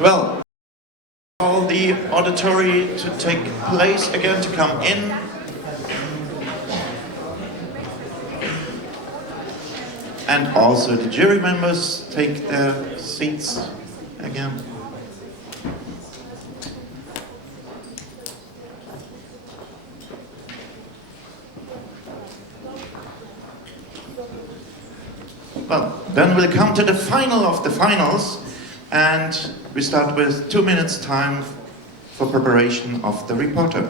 Well, all the auditory to take place again, to come in. And also the jury members take their seats again. Well, then we'll come to the final of the finals, and we start with 2 minutes time for preparation of the reporter.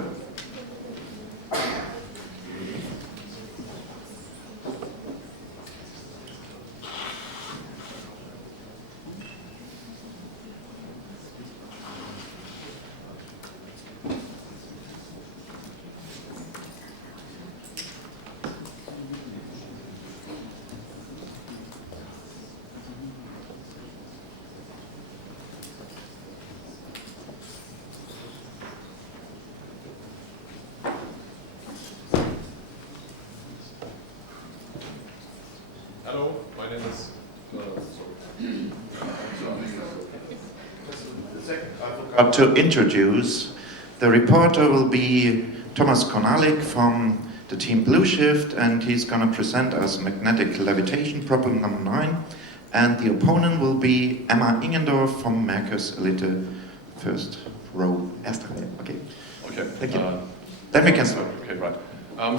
Hello, my name is. I forgot to introduce. The reporter will be Thomas Konalik from the team Blue Shift, and he's going to present us Magnetic Levitation problem number 9. And the opponent will be Emma Ingendorf from Mercus Elite, first row. Erste Reihe. Okay. Okay. Thank you. Then we can start. Okay, right.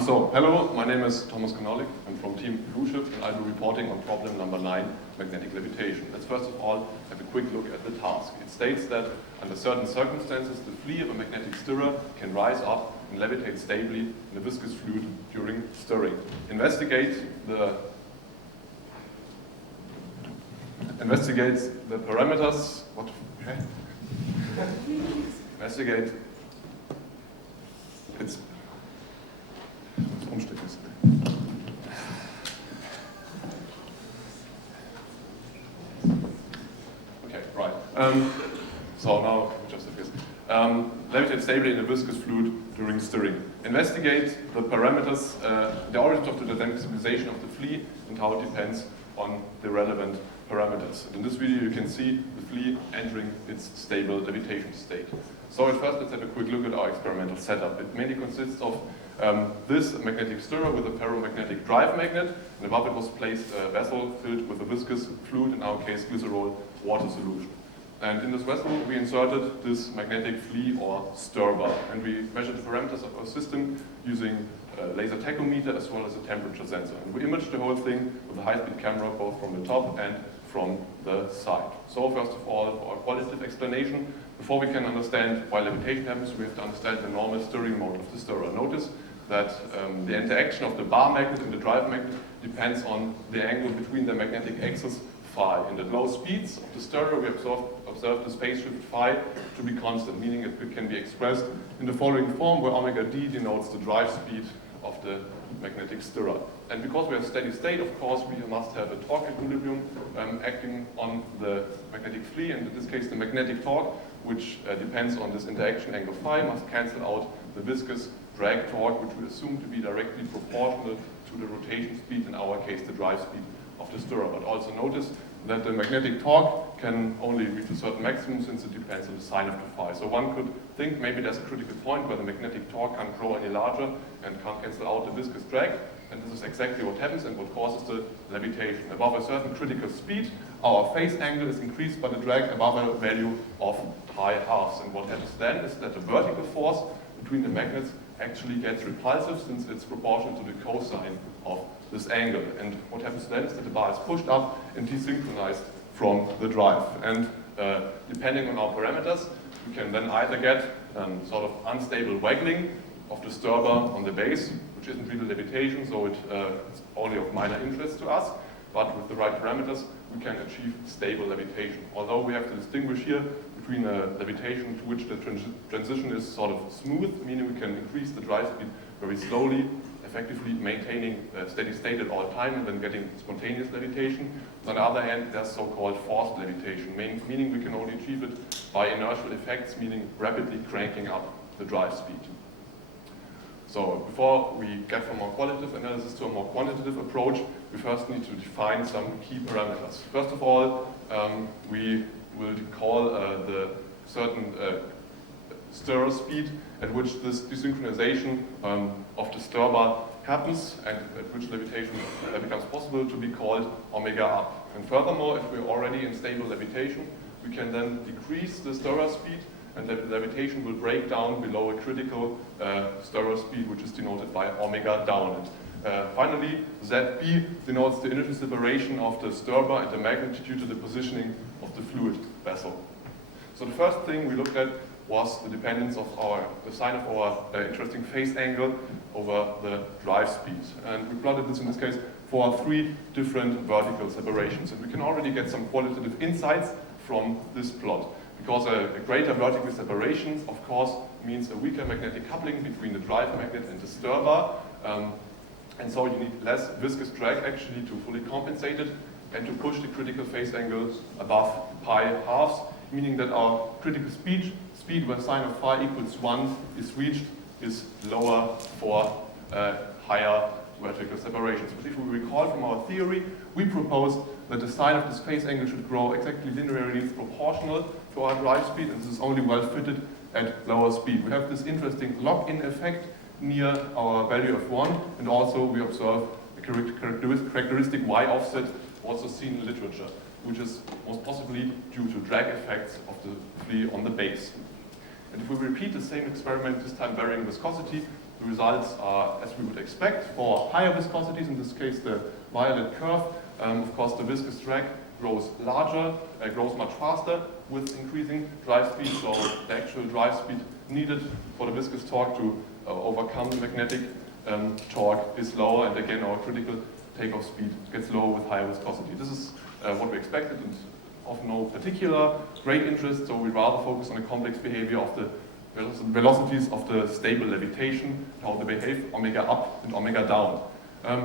So, hello, my name is Thomas Konalik. I'm from Team Blue Shift, and I'll be reporting on problem number 9, magnetic levitation. Let's first of all have a quick look at the task. It states that under certain circumstances, the flea of a magnetic stirrer can rise up and levitate stably in a viscous fluid during stirring. Investigate the parameters. What? Okay. Investigate its Okay, right. So now, just a fist. Levitate stably in a viscous fluid during stirring. Investigate the parameters, the origin of the dynamicization of the flea, and how it depends on the relevant parameters. And in this video, you can see the flea entering its stable levitation state. So at first, let's have a quick look at our experimental setup. It mainly consists of this magnetic stirrer with a ferromagnetic drive magnet, and above it was placed a vessel filled with a viscous fluid, in our case glycerol water solution. And in this vessel we inserted this magnetic flea or stir bar, and we measured the parameters of our system using a laser tachometer as well as a temperature sensor. And we imaged the whole thing with a high-speed camera both from the top and from the side. So first of all, for our qualitative explanation, before we can understand why levitation happens, we have to understand the normal stirring mode of the stirrer. Notice that the interaction of the bar magnet and the drive magnet depends on the angle between the magnetic axis phi. In the low speeds of the stirrer, we observe the phase shift phi to be constant, meaning it can be expressed in the following form, where omega d denotes the drive speed of the magnetic stirrer. And because we have steady state, of course, we must have a torque equilibrium acting on the magnetic flea, and in this case the magnetic torque, which depends on this interaction angle phi, must cancel out the viscous drag torque, which we assume to be directly proportional to the rotation speed, in our case the drive speed of the stirrer. But also notice that the magnetic torque can only reach a certain maximum since it depends on the sign of the phi. So one could think maybe there's a critical point where the magnetic torque can't grow any larger and can't cancel out the viscous drag, and this is exactly what happens and what causes the levitation. Above a certain critical speed, our phase angle is increased by the drag above a value of pi halves. And what happens then is that the vertical force between the magnets actually gets repulsive, since it's proportional to the cosine of this angle. And what happens then is that the bar is pushed up and desynchronized from the drive. And depending on our parameters, we can then either get sort of unstable waggling of the stir bar on the base, which isn't really levitation, so it's only of minor interest to us. But with the right parameters, we can achieve stable levitation. Although we have to distinguish here between a levitation to which the transition is sort of smooth, meaning we can increase the drive speed very slowly, effectively maintaining a steady state at all time and then getting spontaneous levitation. On the other hand, there's so-called forced levitation, meaning we can only achieve it by inertial effects, meaning rapidly cranking up the drive speed. So before we get from our qualitative analysis to a more quantitative approach, we first need to define some key parameters. First of all, we will call the certain stirrer speed at which this desynchronization of the stirrer happens and at which levitation becomes possible to be called omega up. And furthermore, if we're already in stable levitation, we can then decrease the stirrer speed and the levitation will break down below a critical stirrer speed, which is denoted by omega down. And finally, ZB denotes the initial separation of the stirrer and the magnitude due to the positioning of the fluid vessel. So the first thing we looked at was the dependence of the sign of our interesting phase angle over the drive speed. And we plotted this in this case for 3 different vertical separations. And we can already get some qualitative insights from this plot. Because a greater vertical separation, of course, means a weaker magnetic coupling between the drive magnet and the stirrer. And so you need less viscous drag actually to fully compensate it and to push the critical phase angle above pi halves, meaning that our critical speed where sine of phi equals 1 is reached is lower for higher vertical separations. But if we recall from our theory, we proposed that the sine of this phase angle should grow exactly linearly proportional to our drive speed, and this is only well fitted at lower speed. We have this interesting lock-in effect near our value of 1, and also we observe a characteristic y offset also seen in literature, which is most possibly due to drag effects of the flea on the base. And if we repeat the same experiment, this time varying viscosity, the results are as we would expect. For higher viscosities, in this case the violet curve, of course the viscous drag grows larger, grows much faster with increasing drive speed, so the actual drive speed needed for the viscous torque to overcome the magnetic torque is lower, and again our critical takeoff speed gets lower with higher viscosity. This is what we expected and of no particular great interest, so we rather focus on the complex behavior of the velocities of the stable levitation, how they behave omega up and omega down.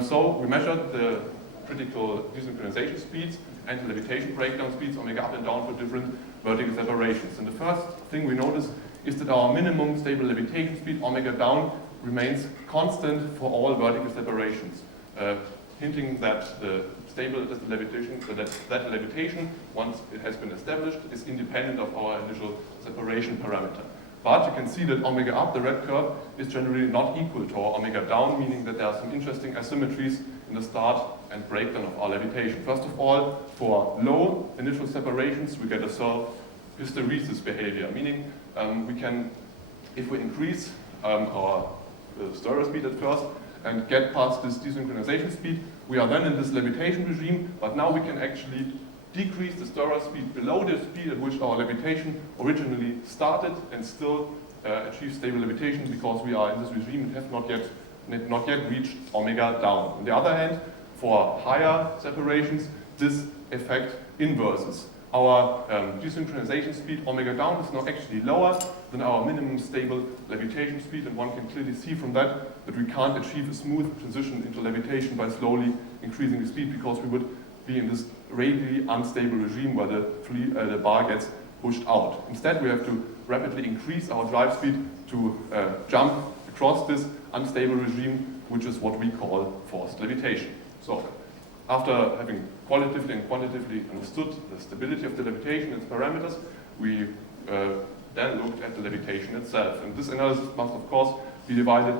So we measured the critical desynchronization speeds and the levitation breakdown speeds omega up and down for different vertical separations. And the first thing we notice is that our minimum stable levitation speed omega down remains constant for all vertical separations, hinting that the levitation, once it has been established, is independent of our initial separation parameter. But you can see that omega up, the red curve, is generally not equal to our omega down, meaning that there are some interesting asymmetries in the start and breakdown of our levitation. First of all, for low initial separations, we get a sort of hysteresis behavior, meaning we can, if we increase our stirrer speed at first and get past this desynchronization speed, we are then in this levitation regime, but now we can actually decrease the stirrer speed below the speed at which our levitation originally started and still achieve stable levitation because we are in this regime and have not yet reached omega down. On the other hand, for higher separations, this effect inverses. Our desynchronization speed omega down is now actually lower than our minimum stable levitation speed, and one can clearly see from that we can't achieve a smooth transition into levitation by slowly increasing the speed because we would be in this radially unstable regime where the bar gets pushed out. Instead, we have to rapidly increase our drive speed to jump across this unstable regime, which is what we call forced levitation. So, after having qualitatively and quantitatively understood the stability of the levitation and its parameters, we then looked at the levitation itself. And this analysis must, of course, be divided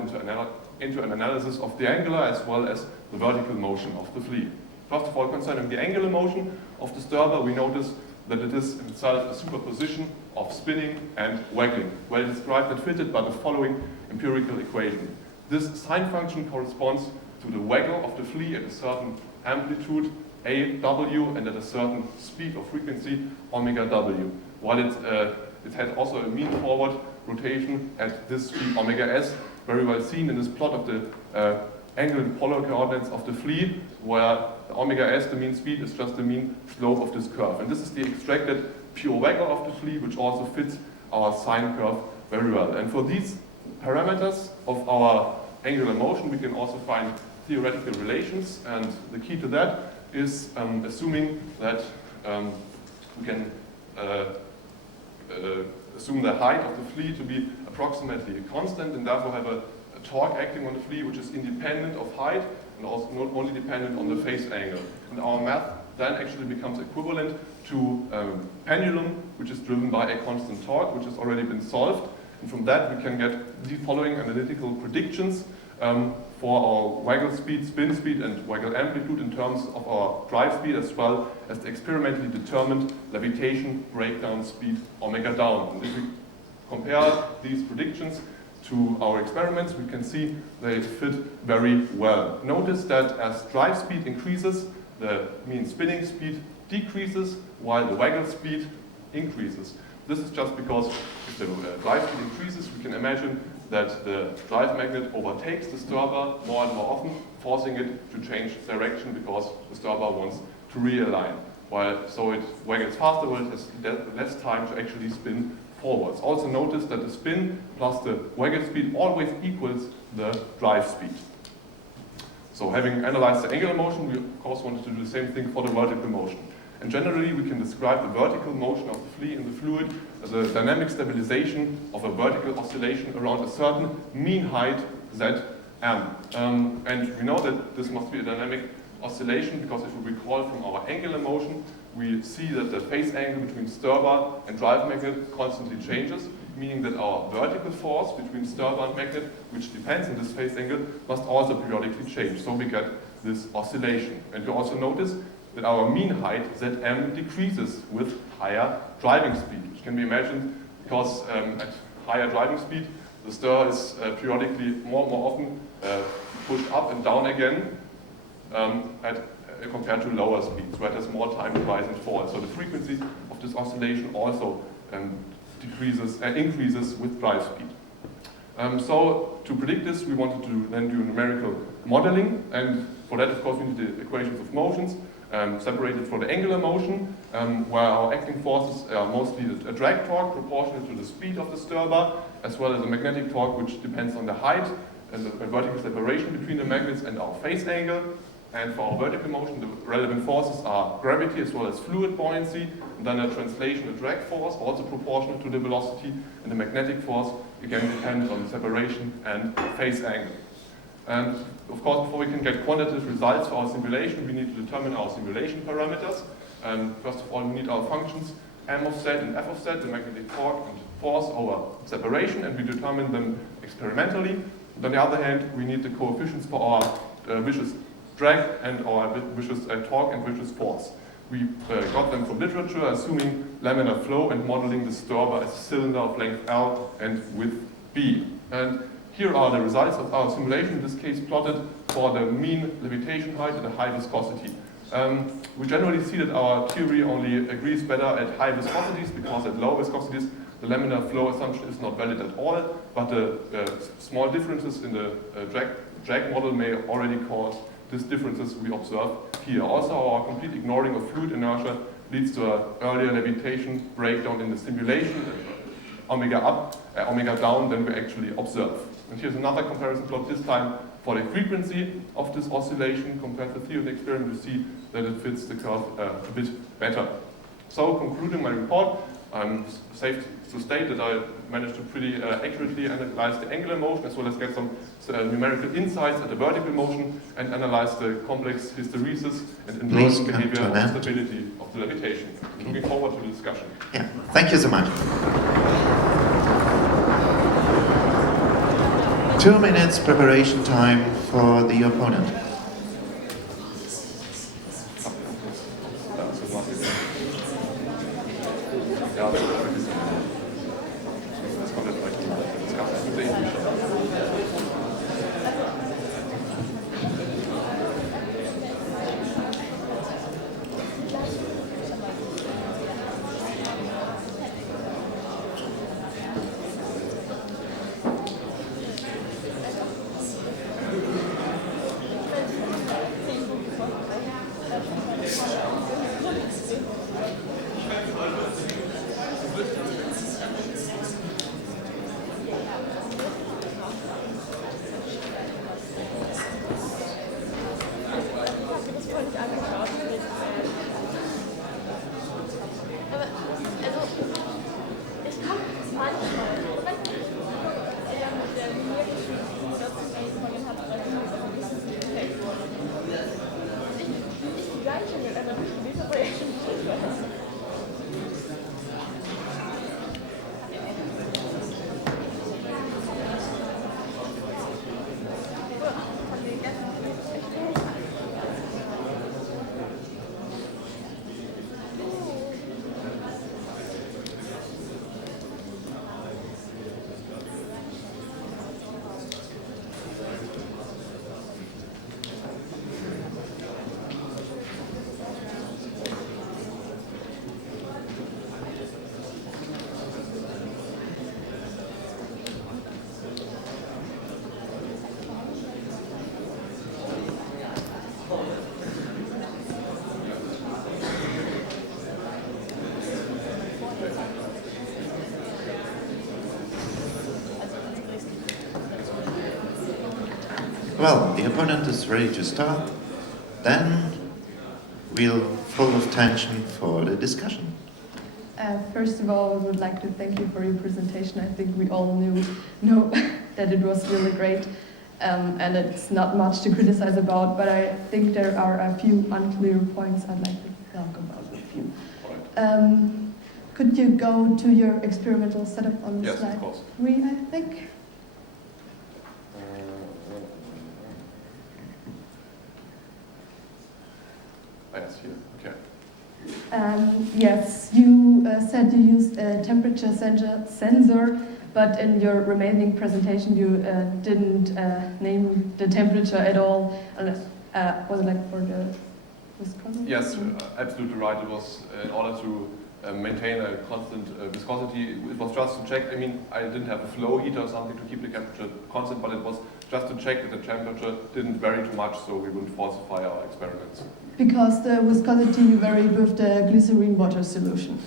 into an analysis of the angular as well as the vertical motion of the flea. First of all, concerning the angular motion of the stirrer, we notice that it is in itself a superposition of spinning and waggling, well described and fitted by the following empirical equation. This sine function corresponds to the waggle of the flea at a certain amplitude, AW, and at a certain speed or frequency, omega W, while it had also a mean forward rotation at this speed, omega S, very well seen in this plot of the angle and polar coordinates of the flea, where the omega S, the mean speed, is just the mean slope of this curve. And this is the extracted pure waggle of the flea, which also fits our sine curve very well. And for these parameters of our angular motion, we can also find theoretical relations, and the key to that is assuming that we can assume the height of the flea to be approximately constant, and therefore have a torque acting on the flea which is independent of height and also not only dependent on the phase angle. And our math then actually becomes equivalent to a pendulum, which is driven by a constant torque, which has already been solved. And from that, we can get the following analytical predictions for our waggle speed, spin speed, and waggle amplitude in terms of our drive speed, as well as the experimentally determined levitation breakdown speed omega down. And if we compare these predictions to our experiments, we can see they fit very well. Notice that as drive speed increases, the mean spinning speed decreases, while the waggle speed increases. This is just because if the drive speed increases, we can imagine that the drive magnet overtakes the stirrer more and more often, forcing it to change direction because the stirrer wants to realign. So it waggles faster, but it has less time to actually spin forwards. Also notice that the spin plus the waggle speed always equals the drive speed. So having analyzed the angular motion, we of course wanted to do the same thing for the vertical motion. And generally, we can describe the vertical motion of the flea in the fluid as a dynamic stabilization of a vertical oscillation around a certain mean height Zm. And we know that this must be a dynamic oscillation because if we recall from our angular motion, we see that the phase angle between stirrer and drive magnet constantly changes, meaning that our vertical force between stirrer and magnet, which depends on this phase angle, must also periodically change. So we get this oscillation. And you also notice that our mean height, Zm, decreases with higher driving speed, which can be imagined because at higher driving speed, the stirrer is periodically more often pushed up and down again compared to lower speeds, where it has more time to rise and fall. So the frequency of this oscillation also increases with drive speed. So to predict this, we wanted to then do numerical modeling, and for that, of course, we need the equations of motions. Separated for the angular motion, where our acting forces are mostly a drag torque proportional to the speed of the stirrer, as well as a magnetic torque, which depends on the height and the vertical separation between the magnets and our phase angle. And for our vertical motion, the relevant forces are gravity as well as fluid buoyancy, and then a translational drag force, also proportional to the velocity, and the magnetic force, again, depends on separation and phase angle. And of course, before we can get quantitative results for our simulation, we need to determine our simulation parameters. And first of all, we need our functions m of z and f of z, the magnetic torque and force over separation, and we determine them experimentally. And on the other hand, we need the coefficients for our viscous drag and our viscous torque and viscous force. We got them from literature, assuming laminar flow and modeling the stirrer as a cylinder of length L and width B. And here are the results of our simulation, in this case plotted for the mean levitation height at a high viscosity. We generally see that our theory only agrees better at high viscosities, because at low viscosities the laminar flow assumption is not valid at all, but the small differences in the drag model may already cause these differences we observe here. Also, our complete ignoring of fluid inertia leads to an earlier levitation breakdown in the simulation, omega up, omega down, than we actually observe. And here's another comparison plot, this time for the frequency of this oscillation compared to the theory of the experiment. You see that it fits the curve a bit better. So, concluding my report, I'm safe to state that I managed to pretty accurately analyze the angular motion, as well as get some numerical insights at the vertical motion, and analyze the complex hysteresis and inversion behavior and stability of the levitation. Okay. Looking forward to the discussion. Yeah, thank you so much. 2 minutes preparation time for the opponent. Well, the opponent is ready to start. Then we'll full of tension for the discussion. First of all, I would like to thank you for your presentation. I think we all know that it was really great, and it's not much to criticize about, but I think there are a few unclear points I'd like to talk about with you. Could you go to your experimental setup on Yes, slide of course. 3, I think? Yes, here, okay. Yes, you said you used a temperature sensor, but in your remaining presentation you didn't name the temperature at all. Was it like for the viscosity? Yes, absolutely right. It was in order to maintain a constant viscosity. It was just to check. I mean, I didn't have a flow heater or something to keep the temperature constant, but it was just to check that the temperature didn't vary too much, so we wouldn't falsify our experiments. Because the viscosity you varied with the glycerine water solution.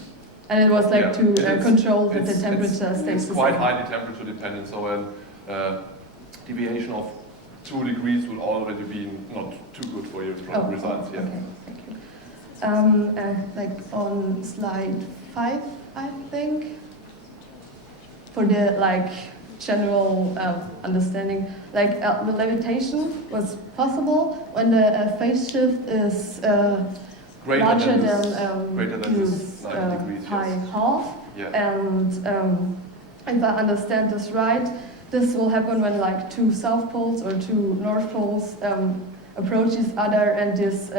And it was like to control that the temperature stays the same. It's quite highly temperature dependent, so a deviation of 2 degrees will already be not too good for your results. Yeah. Okay, thank you. Like on slide 5, I think, for the like general understanding, like the levitation was possible when the phase shift is larger than this 90 degrees, pi yes. half. Yeah. And if I understand this right, this will happen when like 2 south poles or 2 north poles approach each other and this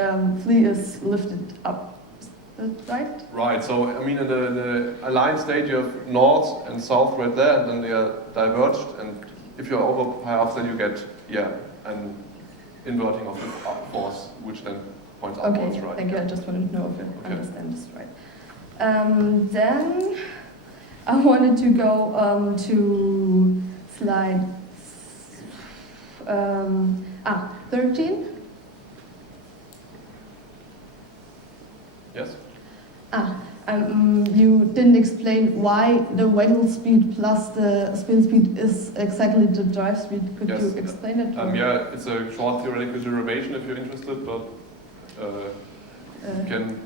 flea is lifted up. Is that right? Right, so I mean in the aligned state you have north and south right there, and then they are diverged, and if you're over pi half then you get an inverting of the force, which then points upwards, Okay, right? thank you. I just wanted to know if I understand this right. Then I wanted to go to slide 13. Yes? You didn't explain why the waggle speed plus the spin speed is exactly the drive speed. Could Yes. you explain it? Yeah, it's a short theoretical derivation if you're interested, but you can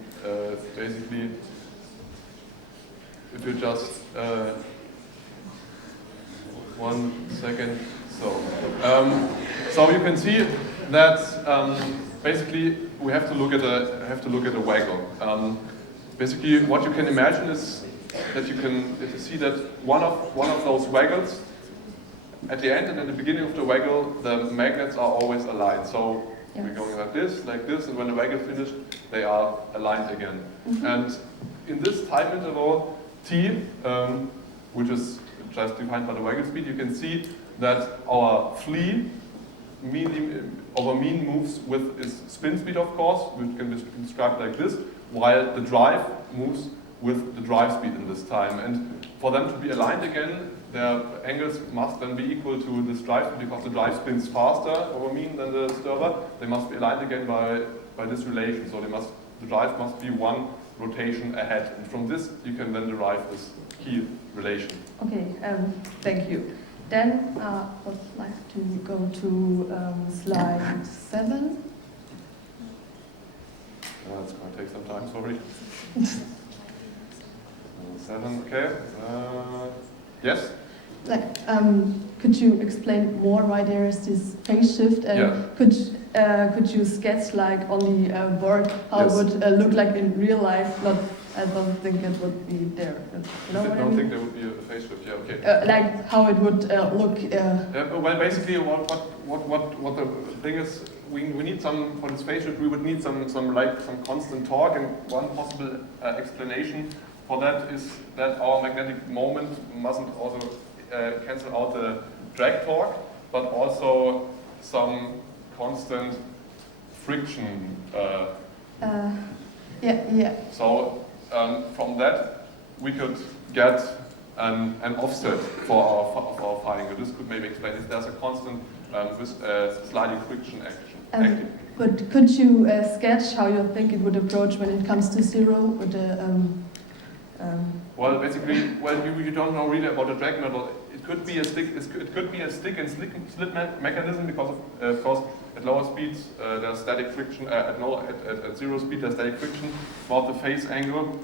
basically, if you just 1 second, so you can see that basically we have to look at a waggle. Basically, what you can imagine is that you see that one of those waggles, at the end and at the beginning of the waggle, the magnets are always aligned. So yes. we're going like this, and when the waggle finished, they are aligned again. Mm-hmm. And in this time interval t, which is just defined by the waggle speed, you can see that our flea over mean moves with its spin speed, of course, which can be described like this, while the drive moves with the drive speed in this time. And for them to be aligned again, their angles must then be equal to this drive speed, because the drive spins faster over mean than the stirrer. They must be aligned again by this relation. So the drive must be 1 rotation ahead. And from this, you can then derive this key relation. Okay, thank you. Then I would like to go to slide 7. It's going to take some time, sorry. 7, okay. Yes? Like, could you explain more why there is this phase shift? And could you sketch like on the board how Yes. it would look like in real life? Not, I don't think it would be there. You know I what I don't mean? think there would be a phase shift. Yeah, okay. Like how it would look. Well, basically, what the thing is, we need some for this phase shift. We would need some constant torque, and one possible explanation for that is that our magnetic moment mustn't also cancel out the drag torque, but also some constant friction. Yeah. So from that, we could get an offset for our firing. This could maybe explain if there's a constant sliding friction action. But could you sketch how you think it would approach when it comes to 0 with the Well, basically, you don't know really about the drag model. It could be a stick. It could be a stick and slip mechanism because, of course, at lower speeds there's static friction. At zero speed there's static friction about the phase angle.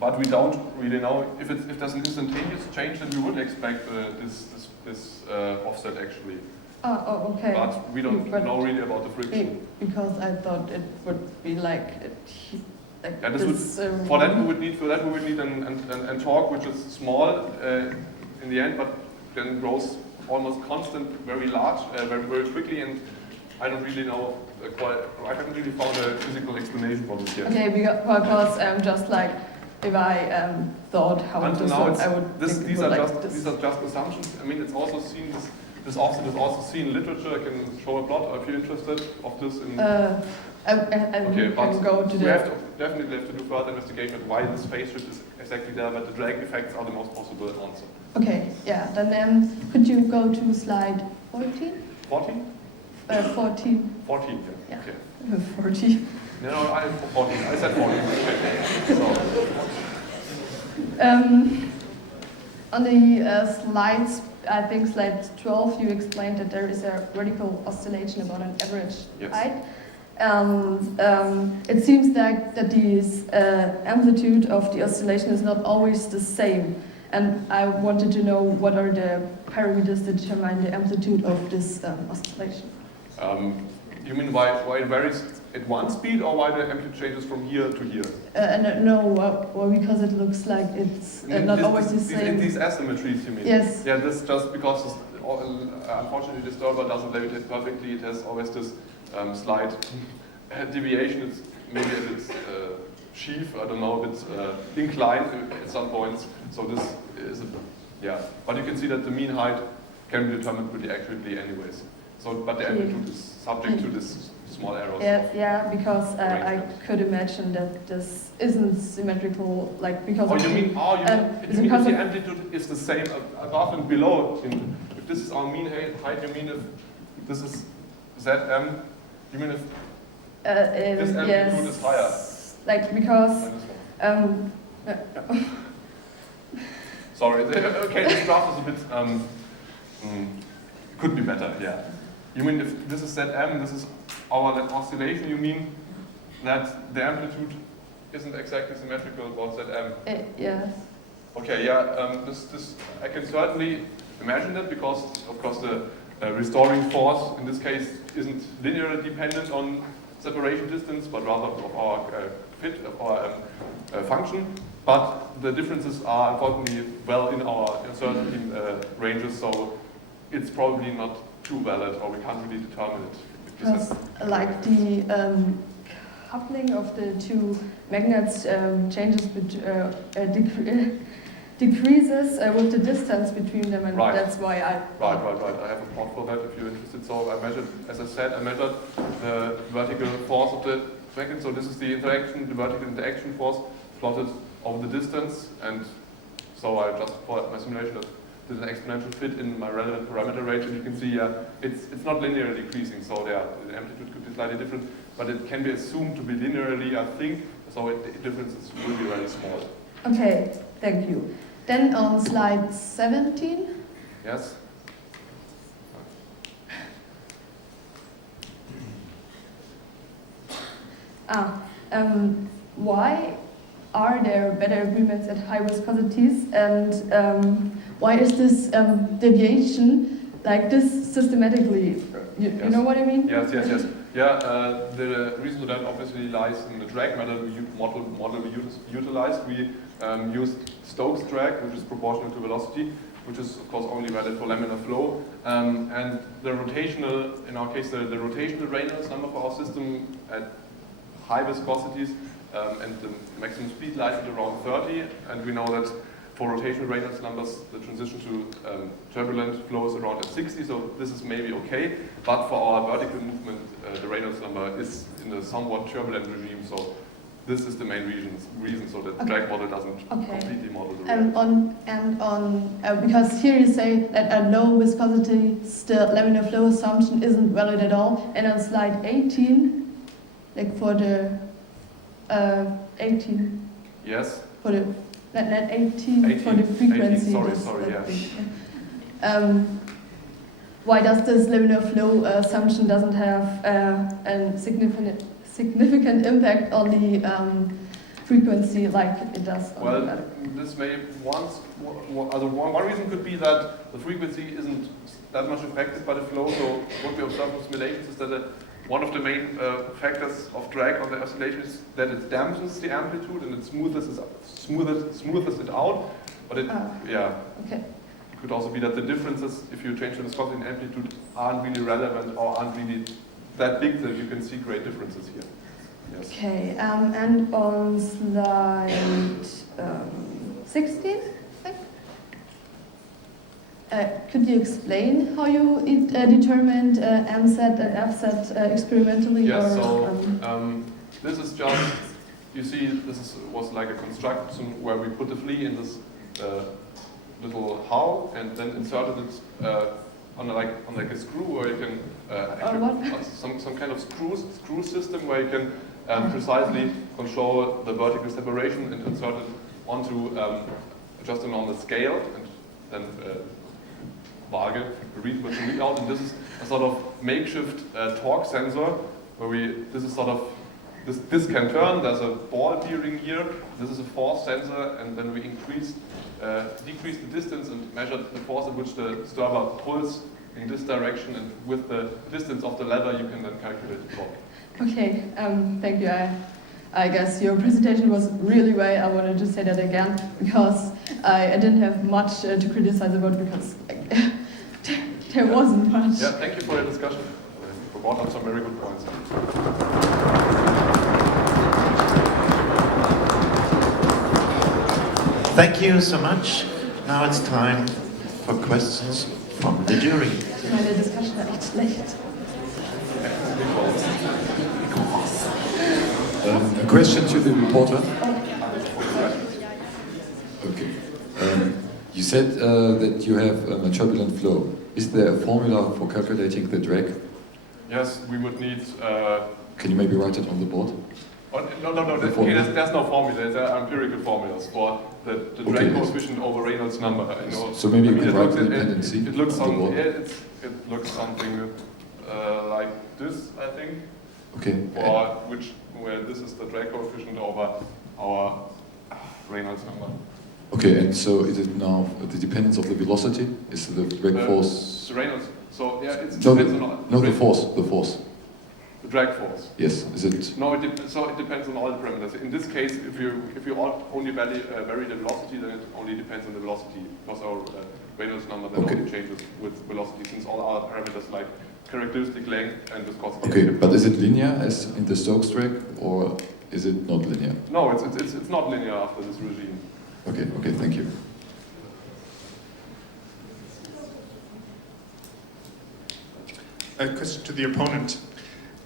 But we don't really know if there's an instantaneous change. Then we would expect this offset actually. Oh, okay. But we don't know really about the friction. Because I thought it would be like yeah, for that we would need an torque which is small in the end, but then grows almost constant, very large, very quickly. And I don't really know. I haven't really found a physical explanation for this yet. Okay, because just like if I thought how until it now, works, I would. These are just assumptions. I mean, it's also seen this offset is also seen in literature. I can show a plot if you're interested of this. Okay, but go to we definitely have to do further investigation of why this phase shift is exactly there, but the drag effects are the most possible answer. Okay, yeah. Then could you go to slide 14? 14? 14. 14, yeah. Okay. 40. No, I 14. I said 14. Okay. So. On the slides, I think slide 12, you explained that there is a vertical oscillation about an average height. It seems that the amplitude of the oscillation is not always the same. And I wanted to know what are the parameters that determine the amplitude of this oscillation. You mean why it varies at one speed, or why the amplitude changes from here to here? No, because it looks like it's not always the same. These asymmetries, you mean? Yes. Yeah, this just because unfortunately the disturber doesn't levitate perfectly. It has always this slight deviation. It's maybe a bit sheaf. I don't know. It's inclined at some points. So this is But you can see that the mean height can be determined pretty accurately, anyways. So, but the amplitude is subject to this small errors. Yeah, because I could imagine that this isn't symmetrical, like because. You mean if the amplitude is the same above and below? If this is our mean height, you mean if this is Zm? You mean if this amplitude is higher? Like because. Sorry. Okay, this graph is a bit. Could be better. Yeah. You mean if this is Zm, this is our oscillation, you mean that the amplitude isn't exactly symmetrical about Zm? Yes. Okay, yeah, this I can certainly imagine that because, of course, the restoring force in this case isn't linearly dependent on separation distance, but rather of our fit, of our function. But the differences are unfortunately well in our uncertainty ranges, so it's probably not too valid, or we can't really determine it. Because like the coupling of the two magnets changes, decreases with the distance between them, and that's why I... Right. I have a plot for that if you're interested. So I measured, as I said, the vertical force of the magnet. So this is the interaction, the vertical interaction force plotted over the distance, and so I just, for my simulation, did an exponential fit in my relevant parameter range, and you can see it's not linearly decreasing, so the amplitude could be slightly different, but it can be assumed to be linearly, I think, so the differences will be very small. Okay, thank you. Then on slide 17. Yes? Why are there better agreements at high viscosities, and why is this deviation like this systematically? You know what I mean? Yes. Yeah, the reason for that obviously lies in the drag model we utilized. We used Stokes drag, which is proportional to velocity, which is of course only valid for laminar flow. And the rotational, in our case, the rotational Reynolds number for our system at high viscosities, and the maximum speed lies at around 30, and we know that for rotational Reynolds numbers, the transition to turbulent flow is around at 60, so this is maybe okay, but for our vertical movement, the Reynolds number is in a somewhat turbulent regime, so this is the main reason so that drag model doesn't completely model the because here you say that at low viscosity, the laminar flow assumption isn't valid at all, and on slide 18, like for the 18. Yes. for the not 18 for the 18, frequency. sorry, that's sorry, that yeah. big. Why does this laminar flow assumption doesn't have a significant impact on the frequency like it does on the Well, other? this may one reason could be that the frequency isn't that much affected by the flow. So what we observe in simulations is that one of the main factors of drag on the oscillation is that it dampens the amplitude and it smooths it out. But it, yeah. Okay. It could also be that the differences, if you change the viscosity and amplitude, aren't really relevant or aren't really that big that you can see great differences here. Yes. Okay, and on slide 16, I think. Could you explain how you determined MSET and FSET experimentally? Yes, or, so this is just, you see, was like a construction where we put the flea in this little hull and then inserted it on like a screw where you can some kind of screw system where you can precisely control the vertical separation and insert it onto just a normal scale and then Waage, read what you read out, and this is a sort of makeshift torque sensor where this can turn. There's a ball appearing here. This is a force sensor, and then we decrease the distance and measure the force at which the stirrer pulls in this direction, and with the distance of the lever you can then calculate the torque. Okay, thank you. I guess your presentation was really well. I wanted to say that again because I didn't have much to criticize about because there wasn't much. Yeah, thank you for your discussion. You brought up some very good points. Thank you so much. Now it's time for questions from the jury. Meine Discussion war echt schlecht. A question to the reporter. Okay. You said that you have a turbulent flow. Is there a formula for calculating the drag? Yes, we would need. Can you maybe write it on the board? No. There's no formula. There are empirical formulas for the drag coefficient over Reynolds number. You know. So maybe you can write the dependency. It looks on the board. it looks something like this, I think. Okay. Where this is the drag coefficient over our Reynolds number. Okay, and so is it now the dependence of the velocity? Is the drag force? The Reynolds. So yeah, it depends on the force. The drag force. Yes. Is it? No, it depends on all the parameters. In this case, if you only vary the velocity, then it only depends on the velocity because our Reynolds number then only changes with velocity, since all other parameters like characteristic length and viscosity. Okay, but is it linear as in the Stokes drag, or is it not linear? No, it's not linear after this regime. Okay, thank you. A question to the opponent.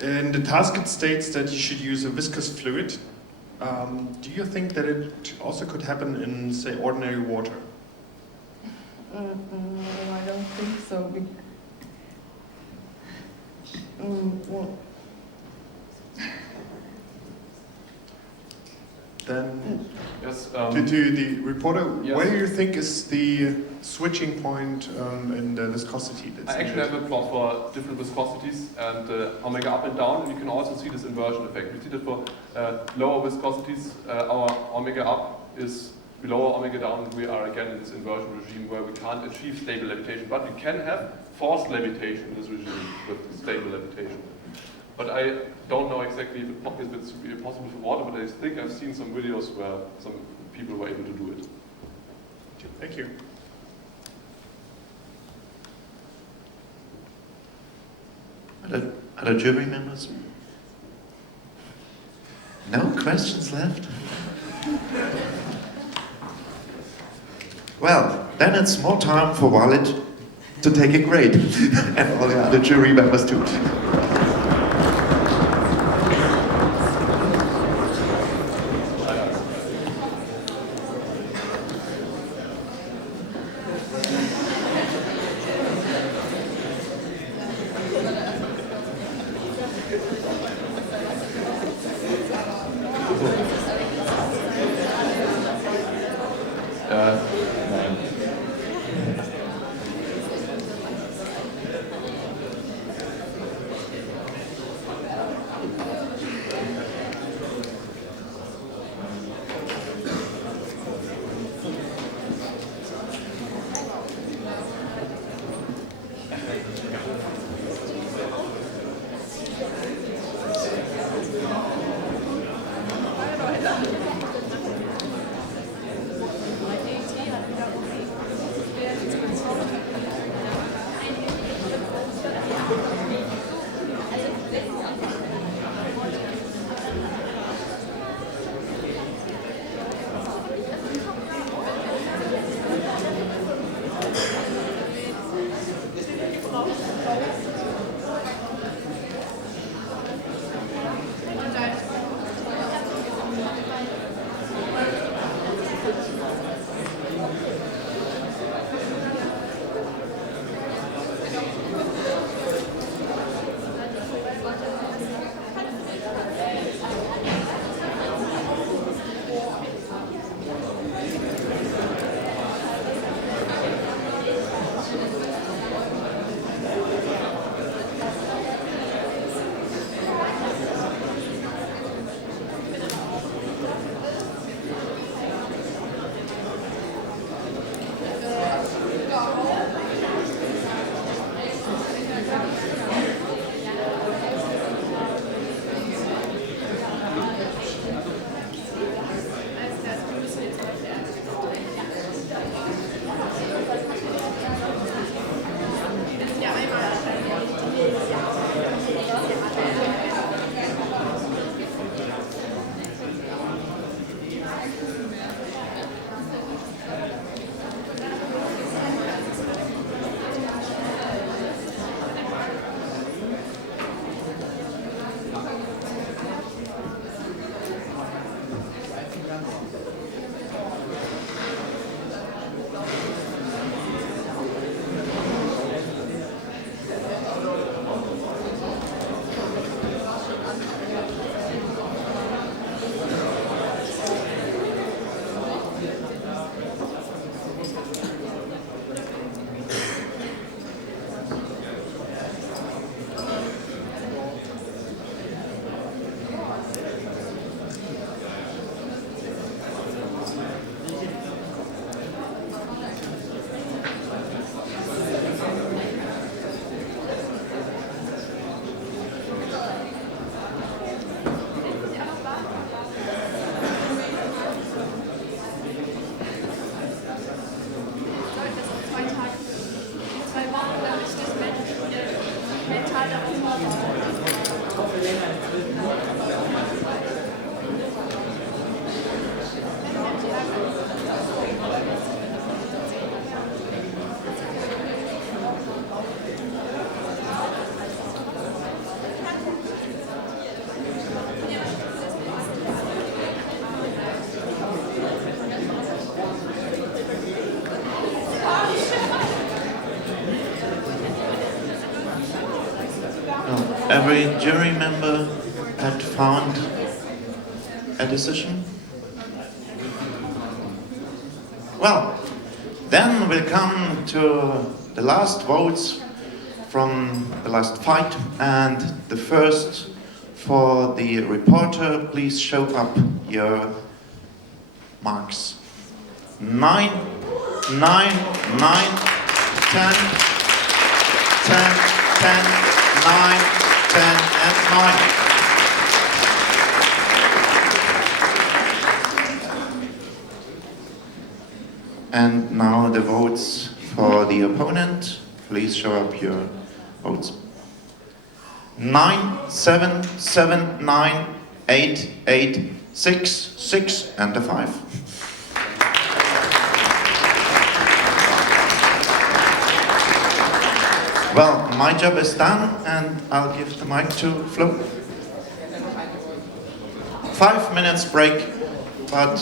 In the task it states that you should use a viscous fluid. Do you think that it also could happen in, say, ordinary water? No, I don't think so. Well. Then, Yes. to the reporter, Yes. where do you think is the switching point in the viscosity? That's I actually have a plot for different viscosities and omega up and down, and you can also see this inversion effect. We see that for lower viscosities, our omega up is below our omega down, and we are again in this inversion regime where we can't achieve stable levitation, but we can have forced levitation in this regime with stable levitation. But I don't know exactly if it's possible for water, but I think I've seen some videos where some people were able to do it. Thank you. Other jury members? No questions left? Well, then it's more time for Walid to take a grade, and all the other jury members too. Nein. Every jury member had found a decision? Well, then we'll come to the last votes from the last fight, and the first for the reporter. Please show up your marks. 9, 9, 9, 10, 10, 10, 9, 10, and 9. And now the votes for the opponent. Please show up your votes. 9, 7, 7, 9, 8, 8, 6, 6, and a 5. Well, my job is done, and I'll give the mic to Flo. 5 minutes break, but